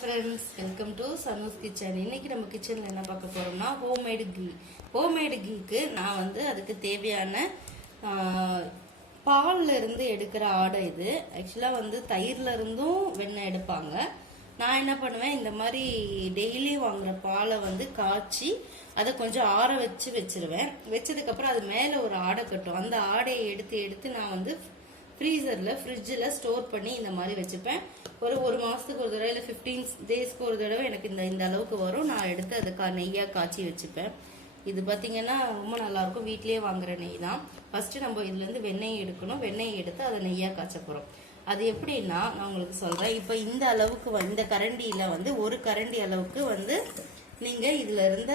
Friends, welcome to Sanu's kitchen. இன்னைக்கு நம்ம கிச்சனில் என்ன பார்க்க போகிறோம்னா ஹோம்மேடு கீ. ஹோம்மேடு கீக்கு நான் வந்து அதுக்கு தேவையான பால்ல இருந்து எடுக்கிற ஆடை இது. ஆக்சுவலாக வந்து தயிர்ல இருந்தும் வெண்ணெய் எடுப்பாங்க. நான் என்ன பண்ணுவேன், இந்த மாதிரி டெய்லி வாங்குற பாலை வந்து காய்ச்சி அதை கொஞ்சம் ஆற வச்சு வச்சிருவேன். வச்சதுக்கப்புறம் அது மேலே ஒரு ஆடை கட்டும். அந்த ஆடையை எடுத்து எடுத்து நான் வந்து ஃப்ரிட்ஜில் ஸ்டோர் பண்ணி இந்த மாதிரி வச்சுப்பேன். ஒரு மாதத்துக்கு ஒரு தடவை இல்லை 15 டேஸ்க்கு ஒரு தடவை எனக்கு இந்த அளவுக்கு வரும். நான் எடுத்து அதை நெய்யாக காய்ச்சி வச்சுப்பேன். இது பார்த்தீங்கன்னா ரொம்ப நல்லாயிருக்கும். வீட்லேயே வாங்குற நெய் தான். ஃபஸ்ட்டு நம்ம இதுலேருந்து வெண்ணெய் எடுக்கணும். வெண்ணெய் எடுத்து அதை நெய்யாக காய்ச்ச போகிறோம். அது எப்படின்னா நான் உங்களுக்கு சொல்கிறேன். இப்போ இந்த அளவுக்கு இந்த கரண்டியில் வந்து ஒரு கரண்டி அளவுக்கு வந்து நீங்கள் இதில் இருந்த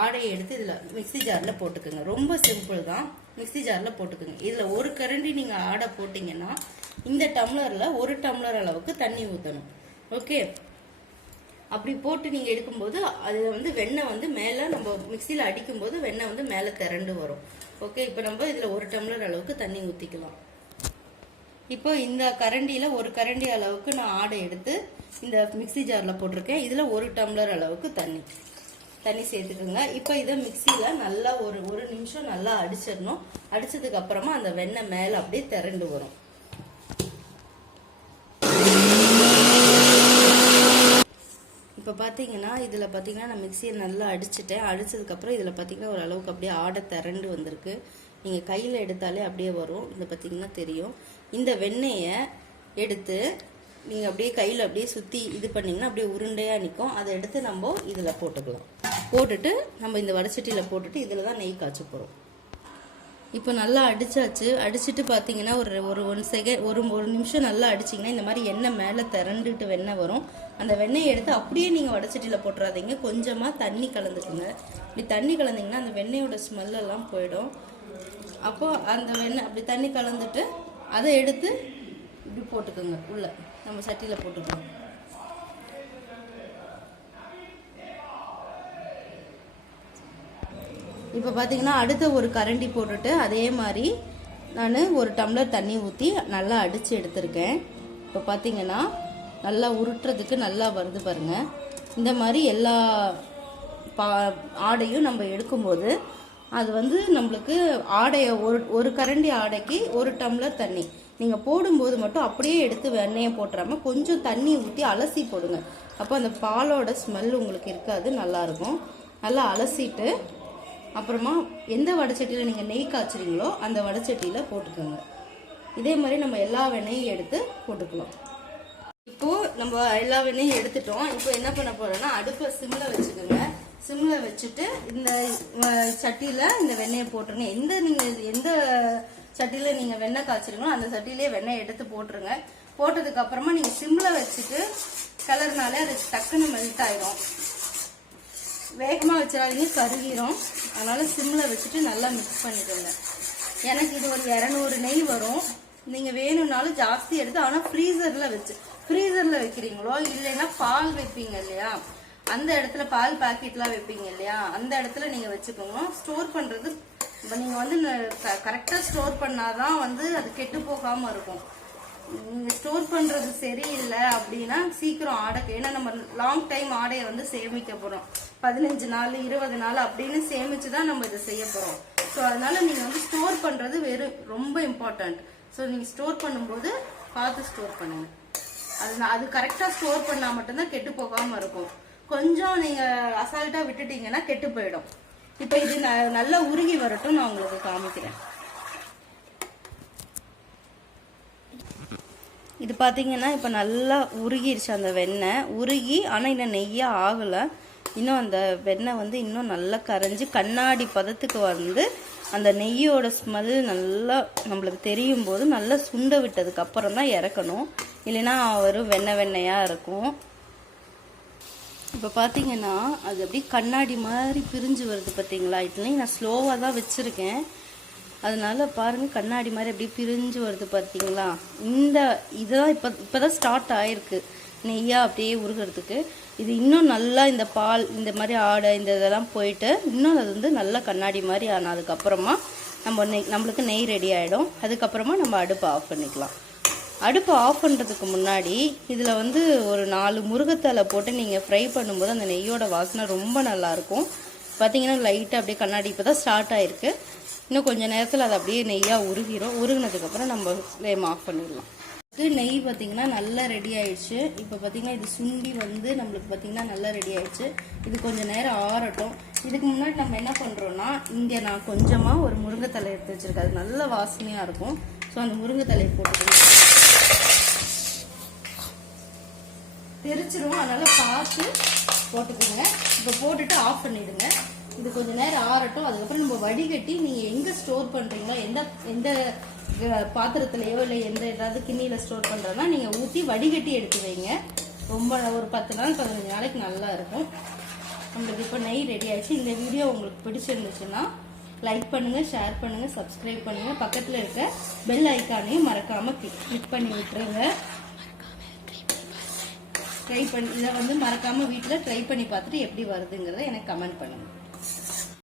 ஆடையை எடுத்து இதில் மிக்சி ஜாரில் போட்டுக்குங்க. ரொம்ப சிம்பிள் தான். மிக்சி ஜாரில் போட்டுக்குங்க. இதில் ஒரு கரண்டி நீங்கள் ஆடை போட்டிங்கன்னா இந்த டம்ளரில் ஒரு டம்ளர் அளவுக்கு தண்ணி ஊற்றணும். ஓகே, அப்படி போட்டு நீங்கள் எடுக்கும்போது அது வந்து வெண்ணெய் வந்து மேலே நம்ம மிக்சியில் அடிக்கும்போது வெண்ணெய் வந்து மேலே திரண்டு வரும். ஓகே, இப்போ நம்ம இதில் ஒரு டம்ளர் அளவுக்கு தண்ணி ஊற்றிக்கலாம். இப்போ இந்த கரண்டியில் ஒரு கரண்டி அளவுக்கு நான் ஆடை எடுத்து இந்த மிக்சி ஜாரில் போட்டிருக்கேன். இதில் ஒரு டம்ளர் அளவுக்கு தண்ணி சேர்த்துக்குங்க. இப்போ இதை மிக்சியில் நல்லா ஒரு நிமிஷம் நல்லா அடிச்சிடணும். அடிச்சதுக்கு அப்புறமா அந்த வெண்ணெய் மேலே அப்படியே திரண்டு வரும். இப்போ பார்த்தீங்கன்னா இதில் பார்த்தீங்கன்னா நான் மிக்சியை நல்லா அடிச்சிட்டேன். அடிச்சதுக்கப்புறம் இதில் பார்த்தீங்கன்னா ஒரு அளவுக்கு அப்படியே ஆடை திரண்டு வந்திருக்கு. நீங்கள் கையில் எடுத்தாலே அப்படியே வரும். இதை பார்த்தீங்கன்னா தெரியும். இந்த வெண்ணெயை எடுத்து நீங்கள் அப்படியே கையில் அப்படியே சுற்றி இது பண்ணிங்கன்னா அப்படியே உருண்டையாக நிற்கும். அதை எடுத்து நம்ம இதில் போட்டுக்கலாம். போட்டுட்டு நம்ம இந்த வடச்சட்டியில் போட்டுட்டு இதில் தான் நெய் காய்ச்ச போகிறோம். இப்போ நல்லா அடிச்சாச்சு. அடிச்சுட்டு பார்த்தீங்கன்னா ஒரு நிமிஷம் நல்லா அடிச்சிங்கன்னா இந்த மாதிரி எண்ணெய் மேலே திரண்டுட்டு வெண்ணெய் வரும். அந்த வெண்ணெயை எடுத்து அப்படியே நீங்கள் வடச்சட்டியில் போட்டுறாதீங்க. கொஞ்சமாக தண்ணி கலந்துக்குங்க. இப்படி தண்ணி கலந்தீங்கன்னா அந்த வெண்ணெயோட ஸ்மெல்லெல்லாம் போயிடும். அப்போ அந்த வெண்ணெய் அப்படி தண்ணி கலந்துட்டு அதை எடுத்து இப்படி போட்டுக்கோங்க. உள்ள நம்ம சட்டியில் போட்டுக்கணும். இப்போ பார்த்தீங்கன்னா அடுத்த ஒரு கரண்டி போட்டுட்டு அதே மாதிரி நான் ஒரு டம்ளர் தண்ணி ஊற்றி நல்லா அடித்து எடுத்திருக்கேன். இப்போ பார்த்தீங்கன்னா நல்லா உருட்டுறதுக்கு நல்லா வருது பாருங்கள். இந்த மாதிரி எல்லா ஆடையும் நம்ம எடுக்கும்போது அது வந்து நம்மளுக்கு ஆடையை ஒரு கரண்டி ஆடைக்கு ஒரு டம்ளர் தண்ணி நீங்கள் போடும்போது மட்டும் அப்படியே எடுத்து வெண்ணெயை போட்டுறாமல் கொஞ்சம் தண்ணி ஊற்றி அலசி போடுங்க. அப்போ அந்த பாலோட ஸ்மெல் உங்களுக்கு இருக்காது, நல்லாயிருக்கும். நல்லா அலசிட்டு அப்புறமா எந்த வடச்சட்டியில் நீங்கள் நெய் காய்ச்சுறீங்களோ அந்த வடச்சட்டியில் போட்டுக்கோங்க. இதே மாதிரி நம்ம எல்லா வெண்ணெயும் எடுத்து போட்டுக்கலாம். இப்போது நம்ம எல்லா வெண்ணெயும் எடுத்துட்டோம். இப்போ என்ன பண்ண போகிறோன்னா அடுப்பை சிம்மில் வச்சுக்கோங்க. சிம்மில் வச்சுட்டு இந்த சட்டியில் இந்த வெண்ணெயை போட்டுருங்க. எந்த சட்டியில் நீங்கள் வெண்ணெய் காய்ச்சிருங்களோ அந்த சட்டியிலே வெண்ணெய் எடுத்து போட்டுருங்க. போட்டதுக்கு அப்புறமா நீங்கள் சிம்மில் வச்சுட்டு கலர்னாலே அது டக்குன்னு மெல்ட் ஆயிடும். வேகமாக வச்சாலுமே கருகிரும். அதனால சிம்மில் வச்சுட்டு நல்லா மிக்ஸ் பண்ணிக்கோங்க. எனக்கு இது ஒரு 200 நெய் வரும். நீங்கள் வேணும்னாலும் ஜாஸ்தி எடுத்து, ஆனால் ஃப்ரீசரில் வைக்கிறீங்களோ இல்லைன்னா பால் வைப்பீங்க இல்லையா, அந்த இடத்துல பால் பாக்கெட்லாம் வைப்பீங்க இல்லையா, அந்த இடத்துல நீங்கள் வச்சுக்கோங்க. ஸ்டோர் பண்ணுறது நீங்கள் வந்து கரெக்டாக ஸ்டோர் பண்ணாதான் வந்து அது கெட்டு போகாமல் இருக்கும். நீங்கள் ஸ்டோர் பண்ணுறது சரியில்லை அப்படின்னா சீக்கிரம் ஆடை, ஏன்னா நம்ம லாங் டைம் ஆடையை வந்து சேமிக்க போகிறோம். 15 நாள் 20 நாள் அப்படின்னு சேமிச்சு தான் நம்ம இதை செய்ய போகிறோம். ஸோ அதனால நீங்கள் வந்து ஸ்டோர் பண்ணுறது ரொம்ப இம்பார்ட்டண்ட். ஸோ நீங்கள் ஸ்டோர் பண்ணும்போது பார்த்து ஸ்டோர் பண்ணுங்க. அது கரெக்டாக ஸ்டோர் பண்ணால் மட்டும்தான் கெட்டு போகாமல் இருக்கும். கொஞ்சம் நீங்கள் அசால்ட்டாக விட்டுட்டீங்கன்னா கெட்டு போயிடும். இப்போ இது நல்லா உருகி வரட்டும், நான் உங்களுக்கு காமிக்கிறேன். இது பார்த்தீங்கன்னா இப்போ நல்லா உருகிருச்சு அந்த வெண்ணெய். உருகி ஆனால் இன்னும் நெய்யாக ஆகலை. இன்னும் அந்த வெண்ணெய் வந்து இன்னும் நல்லா கரைஞ்சி கண்ணாடி பதத்துக்கு வந்து அந்த நெய்யோட ஸ்மெல் நல்லா நம்மளுக்கு தெரியும் போது நல்லா சுண்ட விட்டதுக்கு அப்புறம் தான் இறக்கணும். இல்லைன்னா வெறும் வெண்ணெயாக இருக்கும். இப்போ பார்த்தீங்கன்னா அது அப்படியே கண்ணாடி மாதிரி பிரிஞ்சு வருது பார்த்தீங்களா. இதுலேயும் நான் ஸ்லோவாக தான் வச்சுருக்கேன். அதனால பாருங்கள் கண்ணாடி மாதிரி அப்படியே பிரிஞ்சு வருது பார்த்தீங்களா. இதெல்லாம் இப்போ தான் ஸ்டார்ட் ஆகிருக்கு நெய்யாக அப்படியே உருகிறதுக்கு. இது இன்னும் நல்லா இந்த பால் இந்த மாதிரி ஆடை இதெல்லாம் போயிட்டு இன்னும் அது வந்து நல்லா கண்ணாடி மாதிரி ஆனதுக்கப்புறமா நம்மளுக்கு நெய் ரெடி ஆகிடும். அதுக்கப்புறமா நம்ம அடுப்பை ஆஃப் பண்ணிக்கலாம். அடுப்பு ஆஃப் பண்ணுறதுக்கு முன்னாடி இதில் வந்து ஒரு 4 முருங்கைத்தலை போட்டு நீங்கள் ஃப்ரை பண்ணும்போது அந்த நெய்யோட வாசனை ரொம்ப நல்லாயிருக்கும். பார்த்தீங்கன்னா லைட்டாக அப்படியே கண்ணாடி இப்போ தான் ஸ்டார்ட் ஆகிருக்கு. இன்னும் கொஞ்சம் நேரத்தில் அது அப்படியே நெய்யாக உருகிரும். உருகினதுக்கப்புறம் நம்ம ஃப்ளேம் ஆஃப் பண்ணிடலாம். நெய் பார்த்தீங்கன்னா நல்லா ரெடி ஆயிடுச்சு. இப்போ பார்த்தீங்கன்னா இது சுண்டி வந்து நம்மளுக்கு பார்த்தீங்கன்னா நல்லா ரெடி ஆயிடுச்சு. இது கொஞ்சம் நேரம் ஆறட்டும். இதுக்கு முன்னாடி நம்ம என்ன பண்ணுறோன்னா, இங்கே நான் கொஞ்சமாக ஒரு முருங்கைத்தலை எடுத்து வச்சுருக்கேன். அது நல்ல வாசனையாக இருக்கும். ஸோ அந்த முருங்கைத்தலையை போட்டுக்கணும். தெரிச்சிரும், அதனால் பார்த்து போட்டுக்கோங்க. இப்போ போட்டுட்டு ஆஃப் பண்ணிவிடுங்க. இது கொஞ்சம் நேரம் ஆறட்டும். அதுக்கப்புறம் நம்ம வடிகட்டி நீங்கள் எங்கே ஸ்டோர் பண்ணுறீங்களோ, எந்த பாத்திரத்துலையோ இல்லை ஏதாவது கிண்ணியில் ஸ்டோர் பண்ணுறோன்னா நீங்கள் ஊற்றி வடிகட்டி எடுத்து வைங்க. ரொம்ப ஒரு 10 நாள் 15 நாளைக்கு நல்லா இருக்கும். நம்மளுக்கு இப்போ நெய் ரெடி ஆயிடுச்சு. இந்த வீடியோ உங்களுக்கு பிடிச்சிருந்துச்சுன்னா லைக் பண்ணுங்கள், ஷேர் பண்ணுங்கள், சப்ஸ்கிரைப் பண்ணுங்கள். பக்கத்தில் இருக்க பெல் ஐக்கானையும் மறக்காமல் கிளிக் பண்ணி விட்டுருங்க. ட்ரை பண்ணி இதை வந்து மறக்காமல் வீட்டில் ட்ரை பண்ணி பார்த்துட்டு எப்படி வருதுங்கிறத எனக்கு கமெண்ட் பண்ணுங்கள்.